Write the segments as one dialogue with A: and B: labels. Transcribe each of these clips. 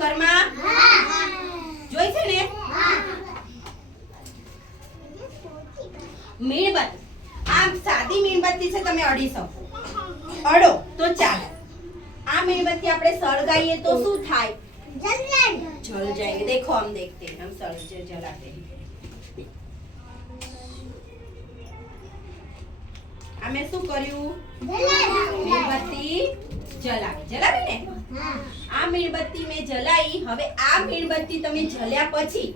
A: ઘરમાં? ને? મીણબત્તી. આ સાદી મીણબત્તી છે તમે અડી શકો અડો તો ચાલે. આ મીણબત્તી આપણે સળગાઈએ તો શું થાય? જલ જાય. જાય દેખો આમ દેખતે. હમ સળગે જલાતે અમે શું કર્યું? મીણબત્તી જલાવી. જલાવી ને? આ મીણબત્તી મેં જલાઈ. હવે આ મીણબત્તી તમે જલ્યા પછી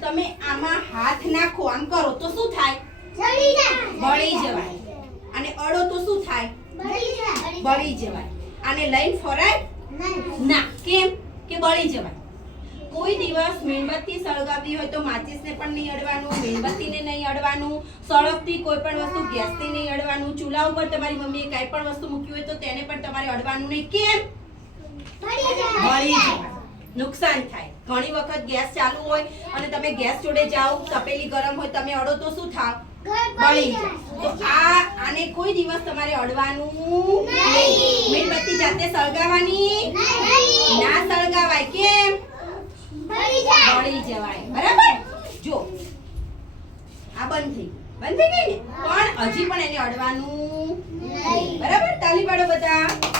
A: તમે આમાં હાથ નાખો. આમ કરો તો શું થાય? બળી જવાય. અને અડો તો શું થાય? બળી જવાય. આને લઈને ફરાય? ના. કેમ? કે બળી જવાય. કોઈ દિવસ મીણબત્તી સળગાવી હોય તો માચિસને પણ નહીં અડવાનું મીણબત્તીને નહીં અડવાનું સળગતી કોઈ પણ વસ્તુ ગેસથી નહીં અડવાનું ચૂલા ઉપર તમારી મમ્મીએ કઈ પણ વસ્તુ મૂકી હોય તો તેને પણ તમારે અડવાનું નહીં. કેમ? બળી નુકસાન થાય. ઘણી વખત ગેસ ચાલુ હોય અને તમે ગેસ જોડે જાઓ તપેલી ગરમ હોય તમે અડો તો શું થાવ? બળી જાય. તો આ આને કોઈ દિવસ તમારે અડવાનું નહીં. મીણબત્તી જાતે સળગાવવાની? ના સળગાવાય. કેમ? બળી જવાય. બરાબર? જો. આ બંધ થઈ બંધ થઈ ગઈ ને? પણ હજી પણ એને અડવાનું નહીં. બરાબર? તાલી પાડો બધા.